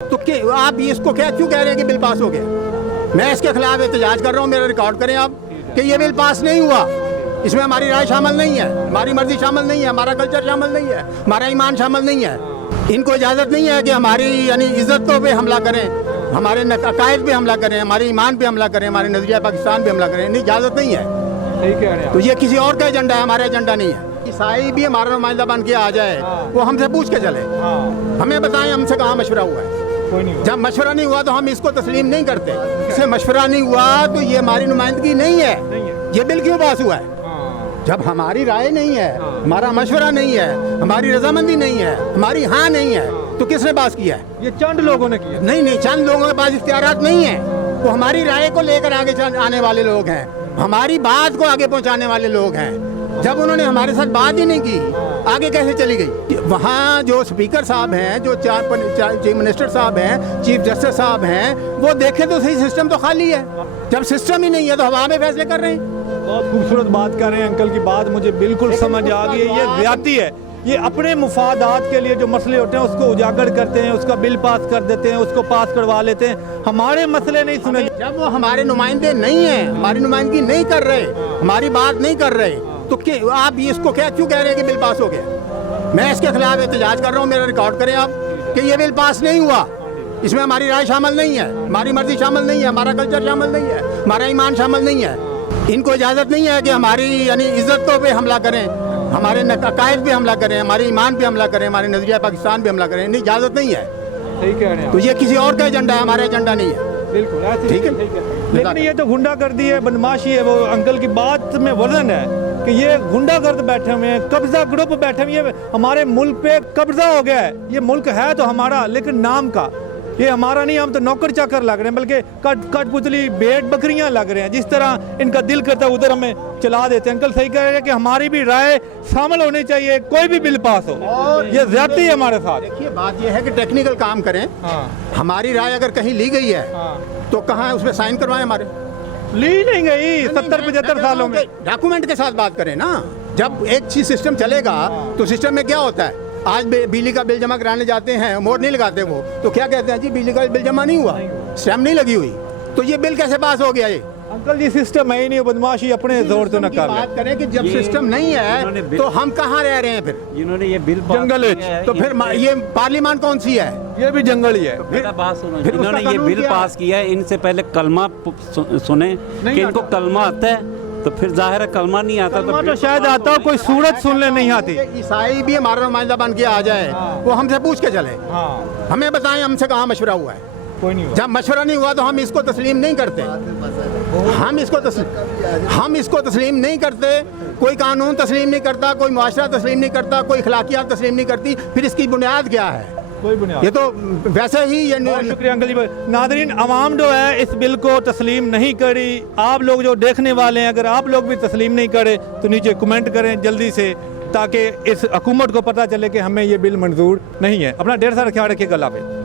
तो आप इसको क्यों कह रहे हैं कि बिल पास हो गया? मैं इसके खिलाफ एहतजाज कर रहा हूँ, मेरा रिकॉर्ड करें आप कि ये बिल पास नहीं हुआ, इसमें हमारी राय शामिल नहीं है, हमारी मर्जी शामिल नहीं है, हमारा कल्चर शामिल नहीं है, हमारा ईमान शामिल नहीं है। इनको इजाज़त नहीं है कि हमारी यानी इज्जतों पे हमला करें, हमारे अकायद पे हमला करें, हमारे ईमान पे हमला करें, हमारे नजरिया पाकिस्तान पे हमला करें, नहीं इजाज़त नहीं है। ठीक है, तो ये किसी और का एजेंडा है, हमारा एजेंडा नहीं है। ईसाई भी हमारा नुमाइंदा बन के आ जाए, वो हमसे पूछ के चले, हमें बताएं हमसे कहाँ मशवरा हुआ है। कोई नहीं। जब मशवरा नहीं हुआ तो हम इसको तस्लीम नहीं करते। इससे मशवरा नहीं हुआ तो ये हमारी नुमाइंदगी नहीं है। ये बिल क्यों पास हुआ है? जब हमारी राय नहीं है, हमारा मशवरा नहीं है, हमारी रजामंदी नहीं है, हमारी हाँ नहीं है, तो किसने पास किया है? ये चंद लोगों ने किया। नहीं, चंद लोगों के पास इख्तियारात नहीं है। वो हमारी राय को लेकर आगे आने वाले लोग हैं, हमारी बात को आगे पहुंचाने वाले लोग हैं। जब उन्होंने हमारे साथ बात ही नहीं की, आगे कैसे चली गई? वहाँ जो स्पीकर साहब हैं, जो चीफ मिनिस्टर साहब हैं, चीफ जस्टिस साहब हैं, वो देखे तो सही, सिस्टम तो खाली है। जब सिस्टम ही नहीं है तो हवा में फैसले कर रहे हैं। बहुत खूबसूरत बात कर रहे हैं अंकल की बात मुझे बिल्कुल समझ आ गई है। ये ज्यादती है, ये अपने मुफादात के लिए जो मसले होते हैं उसको उजागर करते हैं, उसका बिल पास कर देते हैं, उसको पास करवा लेते हैं, हमारे मसले नहीं सुने। जब वो हमारे नुमाइंदे नहीं है, हमारी नुमाइंदगी नहीं कर रहे, हमारी बात नहीं कर रहे, तो आप इसको क्यों कह रहे हैं कि बिल पास हो गया? मैं इसके खिलाफ एहतजाज कर रहा हूँ, मेरा रिकॉर्ड करें आप कि ये बिल पास नहीं हुआ, इसमें हमारी राय शामिल नहीं है, हमारी मर्जी शामिल नहीं है, हमारा कल्चर शामिल नहीं है, हमारा ईमान शामिल नहीं है। इनको इजाज़त नहीं है कि हमारी यानी इज्जतों पे हमला करें, हमारे अकायद पे हमला करें, हमारे ईमान पे हमला करें, हमारे नजरिया पाकिस्तान पे हमला करें, नहीं इजाज़त नहीं है। ठीक है, तो ये किसी और का एजेंडा है, हमारा एजेंडा नहीं है। बिल्कुल ठीक है। लेकिन ये तो गुंडागर्दी है, बदमाशी है। वो अंकल की बात में वजन है कि ये गुंडागर्द बैठे हुए हैं, कब्जा ग्रुप बैठे हुए हैं, हमारे मुल्क पे कब्जा हो गया है। ये मुल्क है तो हमारा, लेकिन नाम का ये हमारा नहीं। हम तो नौकर चाकर लग रहे हैं, बल्कि कठपुतली भेड़ बकरियां लग रहे हैं। जिस तरह इनका दिल करता है उधर हमें चला देते हैं। अंकल सही कह रहे हैं कि हमारी भी राय शामिल होनी चाहिए, कोई भी बिल पास हो। ये ज्यादती है हमारे साथ। देखिए बात ये है कि टेक्निकल काम करें। हमारी राय अगर कहीं ली गई है तो कहाँ उसमें साइन करवाएं? हमारे ली नहीं गई 70-75 सालों में। डॉक्यूमेंट के साथ बात करें ना। जब एक चीज सिस्टम चलेगा तो सिस्टम में क्या होता है? आज बिजली का बिल जमा कराने जाते हैं, मोहर नहीं लगाते वो, तो क्या कहते हैं जी बिजली का बिल जमा नहीं हुआ, स्टैम्प नहीं लगी हुई, तो ये बिल कैसे पास हो गया? ये अंकल जी सिस्टम है ही नहीं, बदमाशी अपने जोर तो न कर। बात करें कि जब सिस्टम नहीं है तो हम कहाँ रह रहे हैं? फिर जिन्होंने ये बिल जंगल तो फिर ये पार्लियामान कौन सी है? ये भी जंगल ही है। जिन्होंने ये बिल पास किया है, इनसे पहले कलमा सुने कि इनको कलमा आता है, तो फिर जाहिर है कलमा नहीं आता तो शायद आता हो, कोई सूरत सुनने नहीं आती। ईसाई भी हमारा नुमाइंदा बन के आ जाए, वो हमसे पूछ के चले, हमें बताएं हमसे कहाँ मशवरा हुआ है। कोई नहीं। जब मशवरा नहीं हुआ तो हम इसको तस्लीम नहीं करते, हम इसको तस्लीम नहीं करते। कोई कानून तस्लीम नहीं करता, कोई मुआशरा तस्लीम नहीं करता, कोई अखलाकियात तस्लीम नहीं करती, फिर इसकी बुनियाद क्या है? कोई बुनियाद। ये तो वैसे ही ये शुक्रिया अंकल जी। नादरीन, अवाम जो है इस बिल को तस्लीम नहीं करी। आप लोग जो देखने वाले हैं, अगर आप लोग भी तस्लीम नहीं करे तो नीचे कमेंट करें जल्दी से, ताकि इस हुकूमत को पता चले कि हमें ये बिल मंजूर नहीं है। अपना ढेर सारा ख्याल रखिएगा। अल्लाह हाफ़िज़।